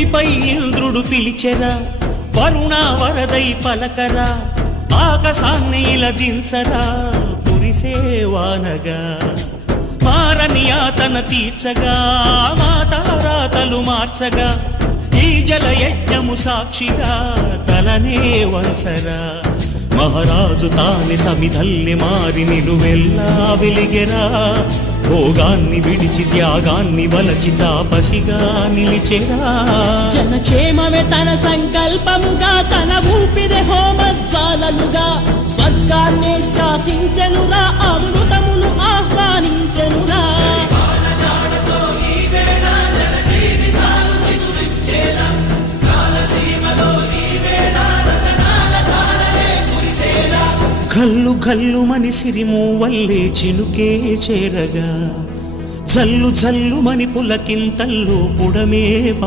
భూమిపై ఇంద్రుడు పిలిచెరా, వరుణ వరదై పలకరా, ఆకాశాన్ని ఇలా దించరా కురిసేవానగా, మారని యాతన తీర్చగా మాతారాతలు మార్చగా, ఈ జల యజ్ఞము సాక్షిగా తలనే వంచరా, మహారాజు తాని సమిధల్లి మారి నిలువెల్లా వెలిగెరా, భోగాన్ని విడిచి త్యాగాన్ని వలచి తాపసిగా నిలిచెరా. జనక్షేమమే తన సంకల్పముగా, తన ఊపిరి హోమజ్వాలలుగా, స్వర్గాన్నే శాసించెనురా, అమృతమును ఆహ్వానించెనురా. గల్లు గల్లు మని సిరిము వల్లే చినుకే చేరగా, జల్లు జల్లు మని పులకింతల్లో పుడమే